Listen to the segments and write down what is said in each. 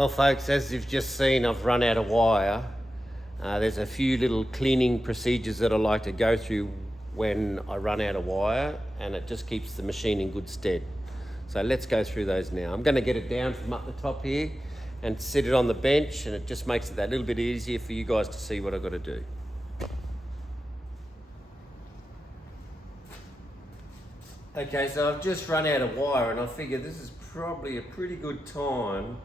Well folks, as you've just seen, I've run out of wire. There's a few little cleaning procedures that I like to go through when I run out of wire, and it just keeps the machine in good stead. So let's go through those now. I'm going to get it down from up the top here and sit it on the bench, and it just makes it that little bit easier for you guys to see what I've got to do. Okay, so I've just run out of wire, and I figure this is probably a pretty good time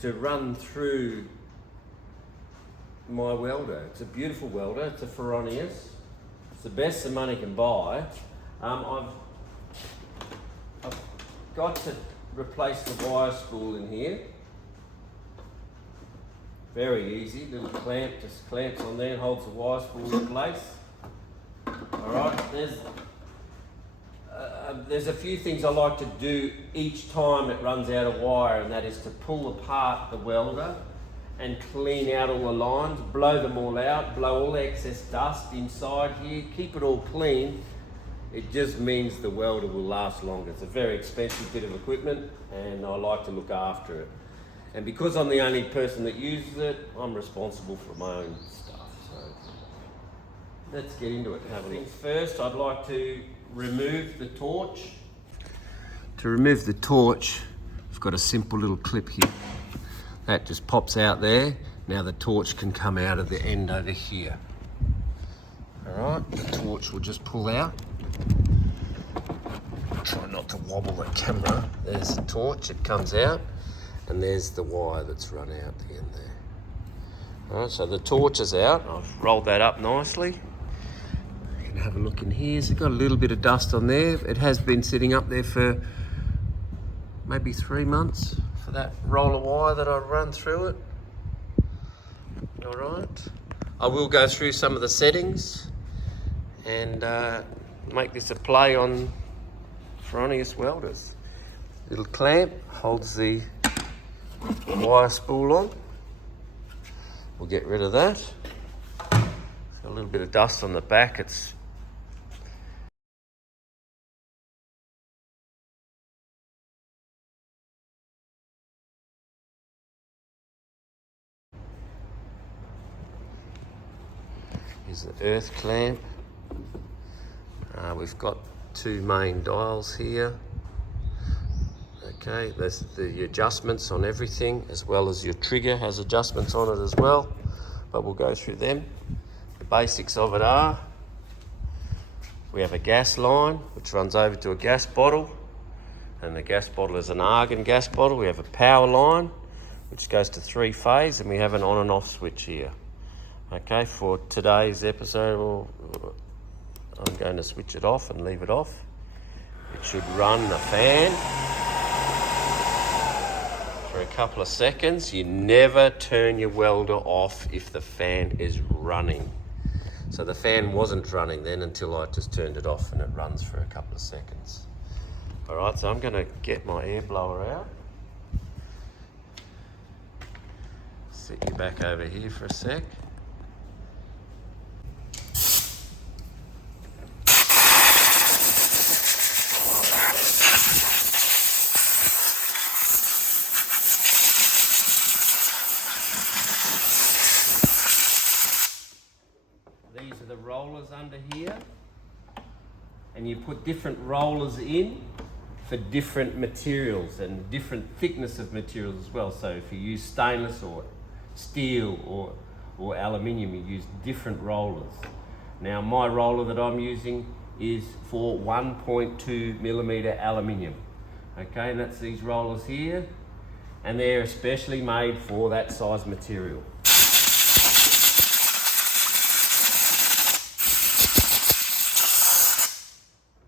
to run through my welder. It's a beautiful welder, it's a Fronius. It's the best the money can buy. I've got to replace the wire spool in here. Very easy, little clamp just clamps on there and holds the wire spool in place. Alright, there's a few things I like to do each time it runs out of wire, and that is to pull apart the welder and clean out all the lines, blow them all out, blow all the excess dust inside here, keep it all clean. It just means the welder will last longer. It's a very expensive bit of equipment, and I like to look after it. And because I'm the only person that uses it, I'm responsible for my own stuff. So let's get into it. First, I'd like to remove the torch. To remove the torch, I've got a simple little clip here. That just pops out there. Now the torch can come out of the end over here. Alright, the torch will just pull out. Try not to wobble the camera. There's the torch, it comes out, and there's the wire that's run out the end there. Alright, so the torch is out. I've rolled that up nicely. Have a look in here. So it's got a little bit of dust on there. It has been sitting up there for maybe 3 months for that roll of wire that I run through it. All right. I will go through some of the settings and make this a play on Fronius welders. Little clamp holds the wire spool on. We'll get rid of that. Got a little bit of dust on the back. Here's the earth clamp. We've got 2 main dials here. Okay, there's the adjustments on everything, as well as your trigger has adjustments on it as well, but we'll go through them. The basics of it are, we have a gas line which runs over to a gas bottle, and the gas bottle is an argon gas bottle. We have a power line which goes to 3-phase, and we have an on and off switch here. Okay, for today's episode, I'm going to switch it off and leave it off. It should run the fan for a couple of seconds. You never turn your welder off if the fan is running. So the fan wasn't running then until I just turned it off, and it runs for a couple of seconds. All right, so I'm going to get my air blower out. Sit you back over here for a sec. These are the rollers under here, and you put different rollers in for different materials and different thickness of materials as well. So if you use stainless or steel or aluminium, you use different rollers. Now my roller that I'm using is for 1.2 millimeter aluminium. Okay, and that's these rollers here, and they're especially made for that size material.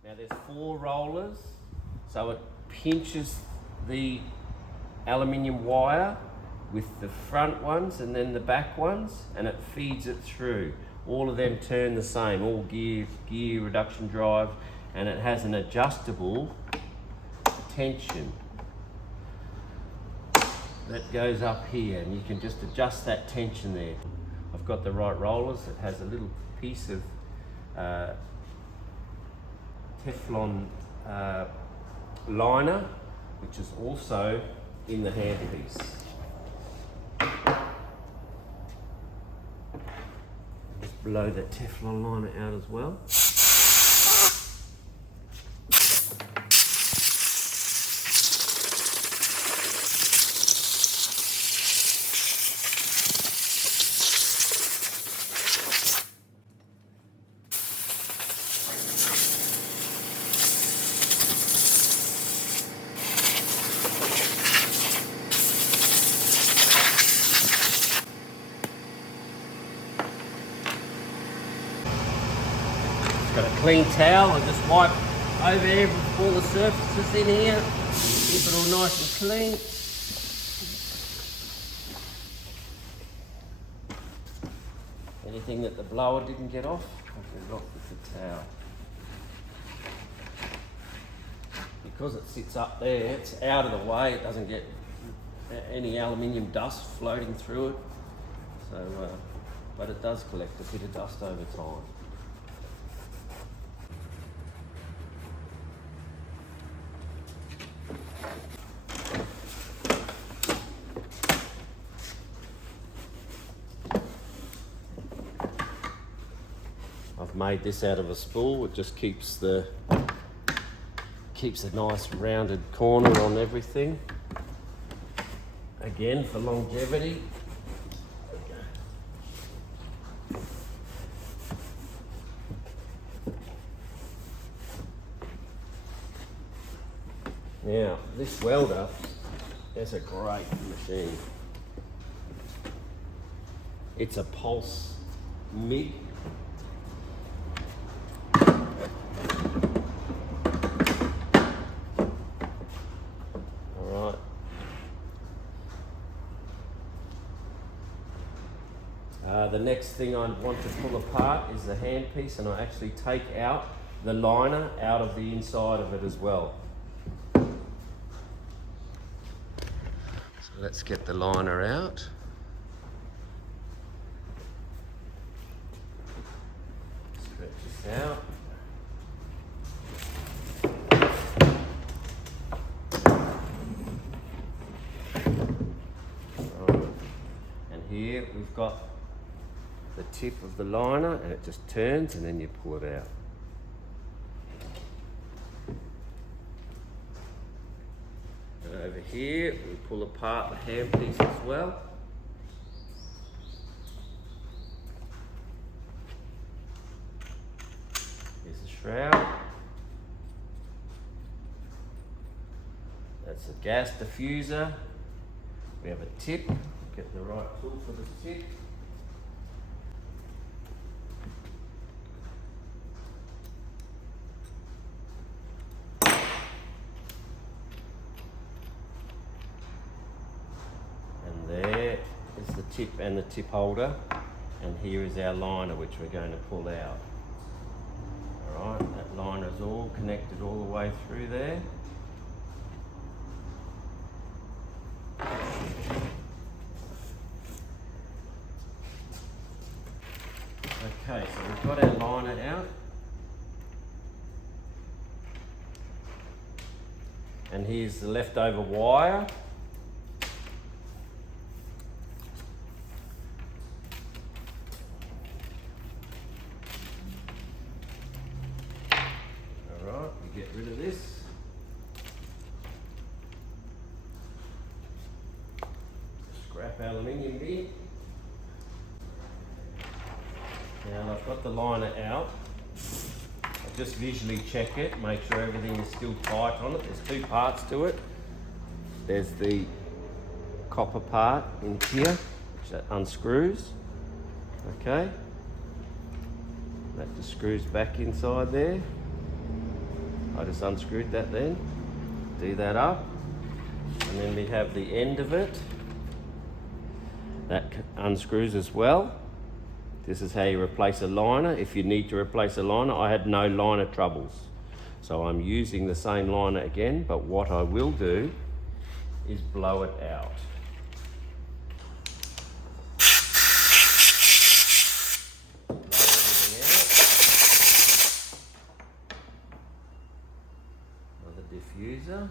Now there's 4 rollers, so it pinches the aluminium wire with the front ones and then the back ones, and it feeds it through. All of them turn the same, all gear reduction drive, and it has an adjustable tension that goes up here, and you can just adjust that tension there. I've got the right rollers. It has a little piece of Teflon liner, which is also in the handpiece. blow the Teflon liner out as well. Got a clean towel and just wipe over all the surfaces in here. Keep it all nice and clean. Anything that the blower didn't get off, I can lock with the towel. Because it sits up there, it's out of the way, it doesn't get any aluminium dust floating through it. So, but it does collect a bit of dust over time. I've made this out of a spool. It just keeps a nice rounded corner on everything. Again, for longevity. Now, this welder is a great machine. It's a pulse MIG. The next thing I want to pull apart is the handpiece, and I actually take out the liner out of the inside of it as well. So let's get the liner out. Stretch this out. And here we've got the tip of the liner, and it just turns and then you pull it out. And over here we pull apart the handpiece as well. Here's the shroud. That's a gas diffuser. We have a tip. Get the right tool for the tip. There is the tip and the tip holder, and here is our liner which we're going to pull out. Alright, that liner is all connected all the way through there. Okay, so we've got our liner out. And here's the leftover wire. Get rid of this. Scrap aluminium bin. Now I've got the liner out. I just visually check it, make sure everything is still tight on it. There's two parts to it. There's the copper part in here, which that unscrews. Okay. That just screws back inside there. I just unscrewed that then, do that up, and then we have the end of it. That unscrews as well. This is how you replace a liner. If you need to replace a liner, I had no liner troubles. So I'm using the same liner again, but what I will do is blow it out. Diffuser.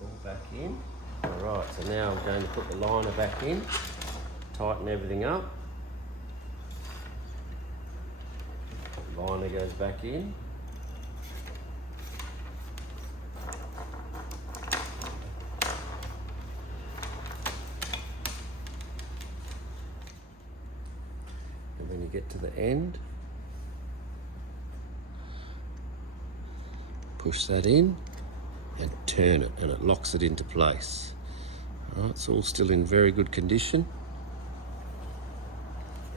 All back in. Alright, so now I'm going to put the liner back in, tighten everything up. The liner goes back in. And when you get to the end, push that in and turn it, and it locks it into place. All right, it's all still in very good condition.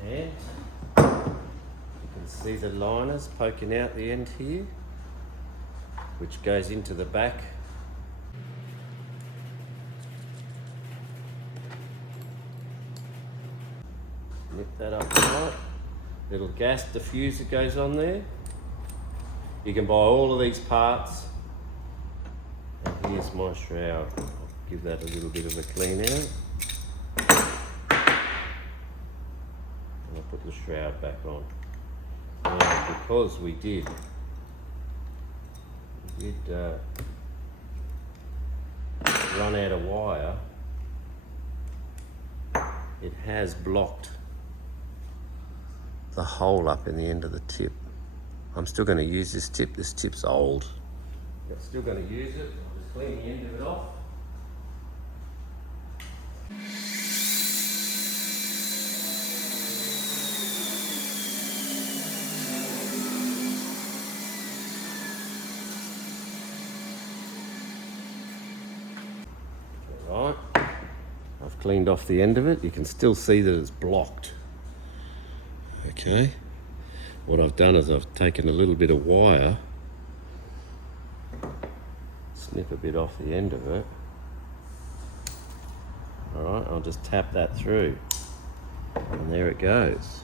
And you can see the liners poking out the end here, which goes into the back. Nip that up right. Little gas diffuser goes on there. You can buy all of these parts. And here's my shroud. I'll give that a little bit of a clean out. And I'll put the shroud back on. Now, because we did run out of wire, it has blocked the hole up in the end of the tip. I'm still going to use this tip. This tip's old. I'm still going to use it. I'll just clean the end of it off. Right, I've cleaned off the end of it. You can still see that it's blocked. Okay, what I've done is I've taken a little bit of wire, snip a bit off the end of it. All right, I'll just tap that through, and there it goes.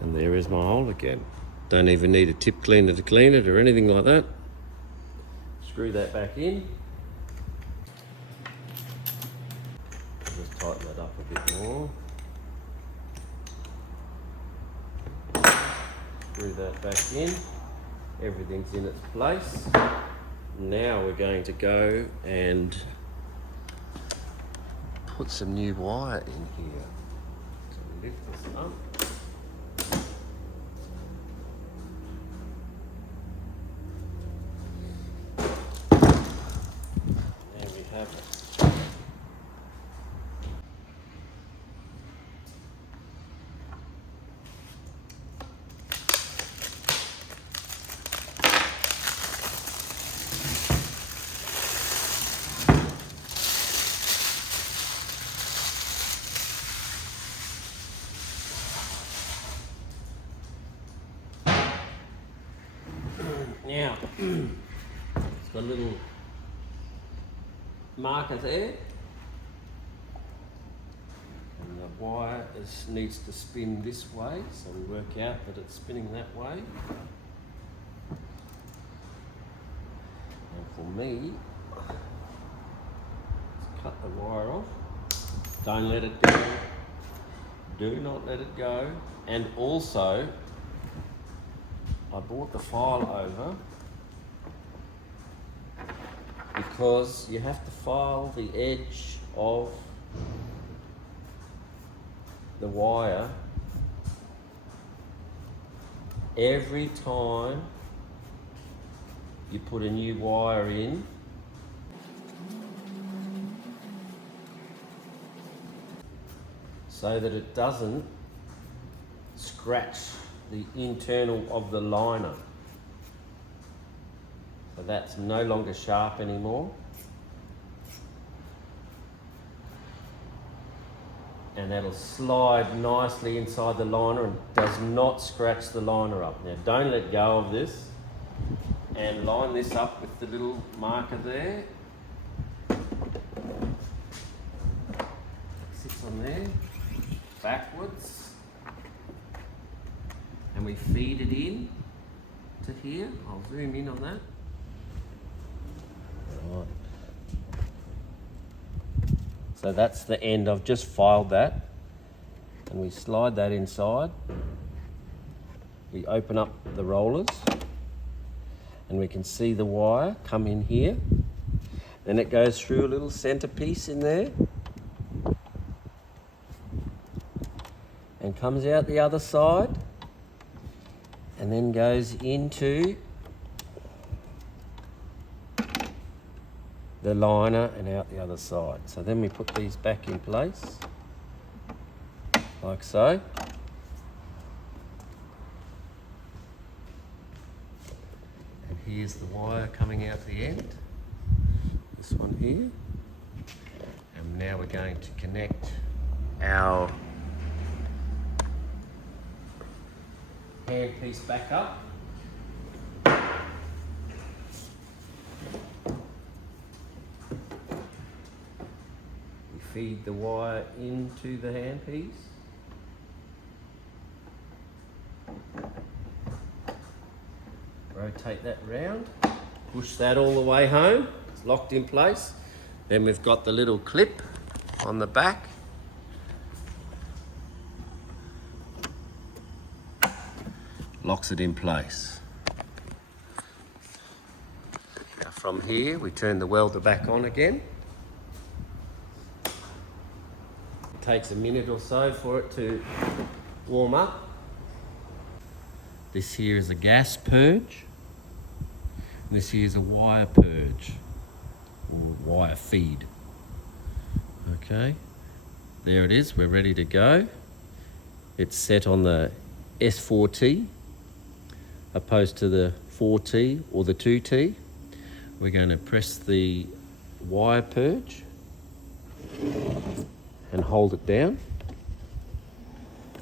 And there is my hole again. Don't even need a tip cleaner to clean it or anything like that. Screw that back in. Just tighten that up a bit more. Screw that back in. Everything's in its place. Now we're going to go and put some new wire in here. So we lift this up. There we have it. Now, it's got a little marker there, and the wire needs to spin this way, so we work out that it's spinning that way. And for me, let's cut the wire off. Don't let it go. Do not let it go. And also, I brought the file over because you have to file the edge of the wire every time you put a new wire in. So that it doesn't scratch the internal of the liner. So that's no longer sharp anymore. And that'll slide nicely inside the liner and does not scratch the liner up. Now don't let go of this and line this up with the little marker there. It sits on there, backwards. And we feed it in to here. I'll zoom in on that. Right. So that's the end. I've just filed that. And we slide that inside. We open up the rollers and we can see the wire come in here. Then it goes through a little centerpiece in there and comes out the other side and then goes into the liner and out the other side. So then we put these back in place, like so. And here's the wire coming out the end, this one here. And now we're going to connect our handpiece back up. Feed the wire into the handpiece. Rotate that round, push that all the way home, it's locked in place. Then we've got the little clip on the back. Locks it in place. Now from here we turn the welder back on again. Takes a minute or so for it to warm up. This here is a gas purge. This here is a wire purge or wire feed. Okay, there it is, we're ready to go. It's set on the S4T opposed to the 4T or the 2T. We're going to press the wire purge and hold it down,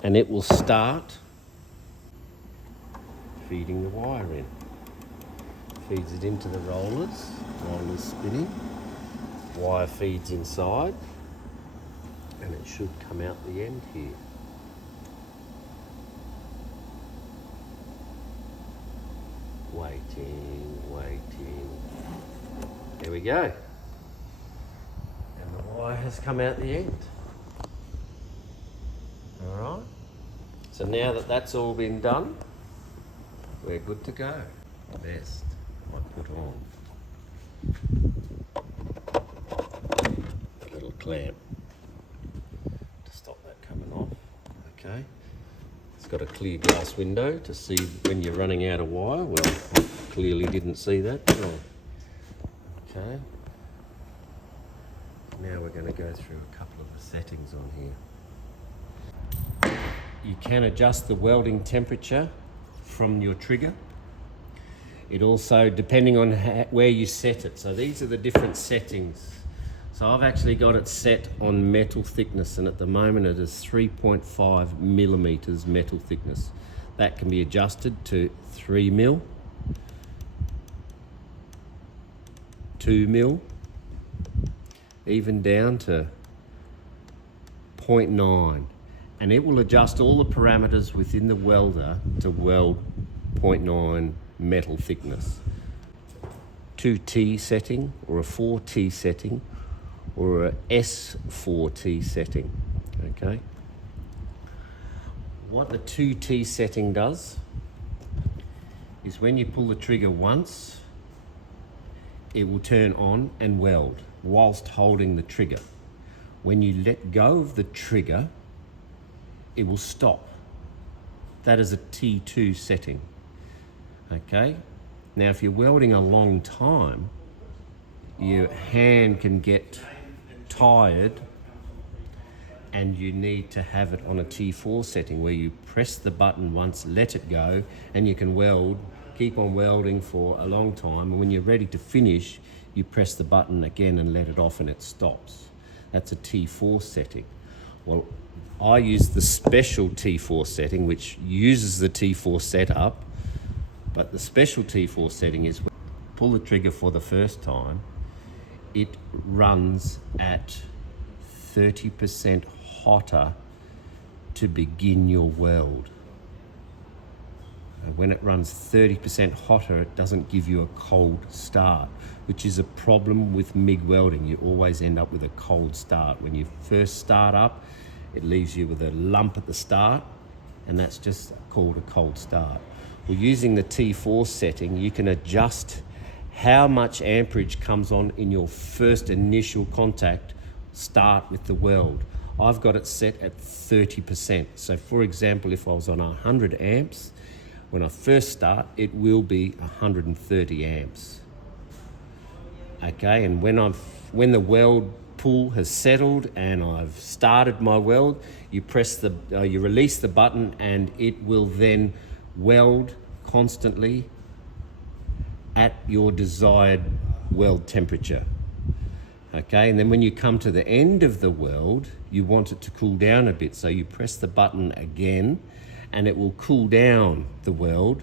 and it will start feeding the wire in. Feeds it into the rollers, rollers spinning, wire feeds inside, and it should come out the end here. Waiting. There we go. And the wire has come out the end. Alright, so now that that's all been done, we're good to go. Best I put on a little clamp to stop that coming off. Okay, it's got a clear glass window to see when you're running out of wire. Well, I clearly didn't see that, did I? Okay, now we're going to go through a couple of the settings on here. You can adjust the welding temperature from your trigger. It also, depending on where you set it. So these are the different settings. So I've actually got it set on metal thickness, and at the moment it is 3.5 millimeters metal thickness. That can be adjusted to 3 mil, 2 mil, even down to 0.9. And it will adjust all the parameters within the welder to weld 0.9 metal thickness. 2T setting or a 4T setting or a S4T setting, okay? What the 2T setting does is when you pull the trigger once, it will turn on and weld whilst holding the trigger. When you let go of the trigger, it will stop. That is a T2 setting. Okay? Now, if you're welding a long time, your hand can get tired and you need to have it on a T4 setting where you press the button once, let it go, and you can weld, keep on welding for a long time. And when you're ready to finish, you press the button again and let it off and it stops. That's a T4 setting. Well, I use the special T4 setting, which uses the T4 setup, but the special T4 setting is when you pull the trigger for the first time, it runs at 30% hotter to begin your weld. And when it runs 30% hotter, it doesn't give you a cold start, which is a problem with MIG welding. You always end up with a cold start. When you first start up, it leaves you with a lump at the start, and that's just called a cold start. Well, using the T4 setting, you can adjust how much amperage comes on in your first initial contact start with the weld. I've got it set at 30%. So for example, if I was on 100 amps, when I first start, it will be 130 amps. Okay, and when the weld pull has settled and I've started my weld, you release the button and it will then weld constantly at your desired weld temperature. Okay, and then when you come to the end of the weld, you want it to cool down a bit, so you press the button again and it will cool down the weld,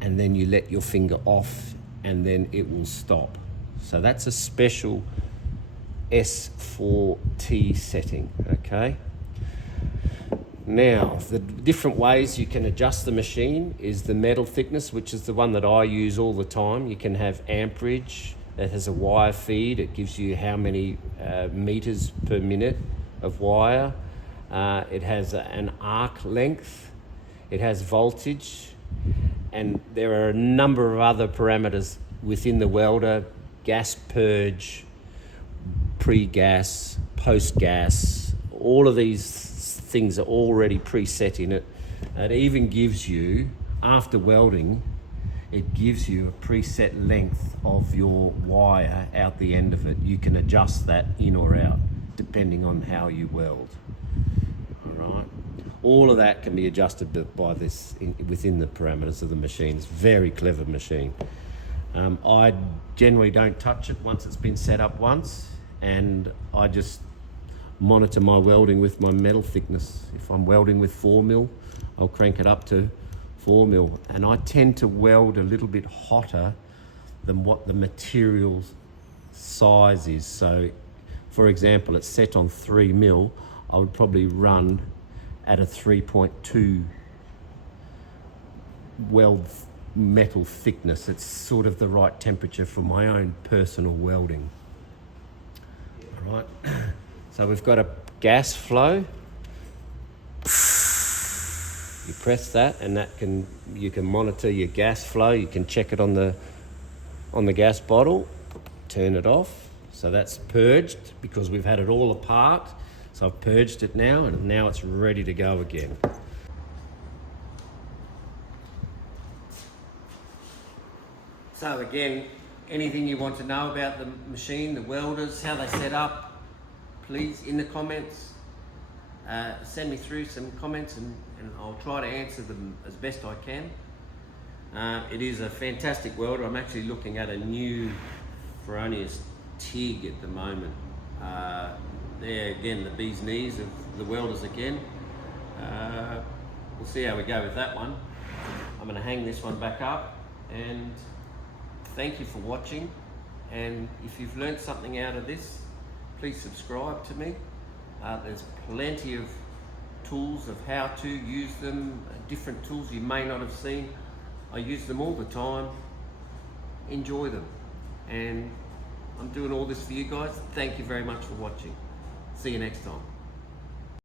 and then you let your finger off and then it will stop. So that's a special S4T setting, okay? Now, the different ways you can adjust the machine is the metal thickness, which is the one that I use all the time. You can have amperage that has a wire feed. It gives you how many meters per minute of wire. It has an arc length. It has voltage. And there are a number of other parameters within the welder: gas purge, pre-gas, post-gas. All of these things are already preset in it. It even gives you, after welding, it gives you a preset length of your wire out the end of it. You can adjust that in or out depending on how you weld. All right. All of that can be adjusted by this within the parameters of the machine. It's a very clever machine. I generally don't touch it once it's been set up once, and I just monitor my welding with my metal thickness. If I'm welding with 4mm, I'll crank it up to 4mm, and I tend to weld a little bit hotter than what the material size is. So for example, it's set on 3mm, I would probably run at a 3.2 weld metal thickness. It's sort of the right temperature for my own personal welding. All right. So we've got a gas flow. You press that, and you can monitor your gas flow. You can check it on the gas bottle. Turn it off. So that's purged because we've had it all apart. So I've purged it now, and now it's ready to go again. So again, anything you want to know about the machine, the welders, how they set up, please, in the comments, send me through some comments and I'll try to answer them as best I can. It is a fantastic welder. I'm actually looking at a new Fronius TIG at the moment. There again, the bee's knees of the welders again. We'll see how we go with that one. I'm going to hang this one back up, and thank you for watching. And if you've learned something out of this, please subscribe to me. There's plenty of tools of how to use them, different tools you may not have seen. I use them all the time. Enjoy them. And I'm doing all this for you guys. Thank you very much for watching. See you next time.